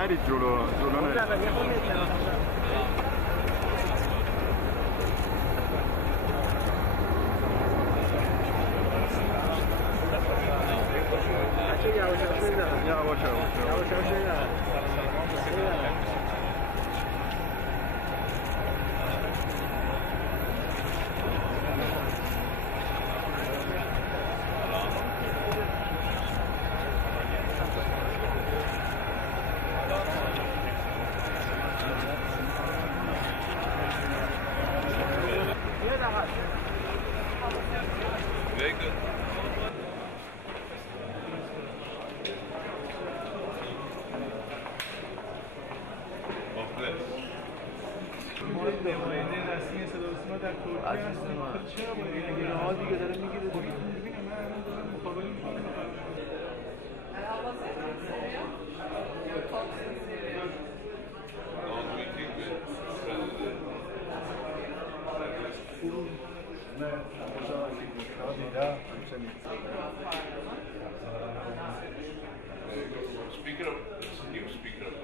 نرید جلو نرید. Very good. رسمی صدا و سیما در ترکیه هستیم. چرا باید این ها دیگه داره میگیره دیگه من دارم مقابله میکنم. Speaker of new speaker of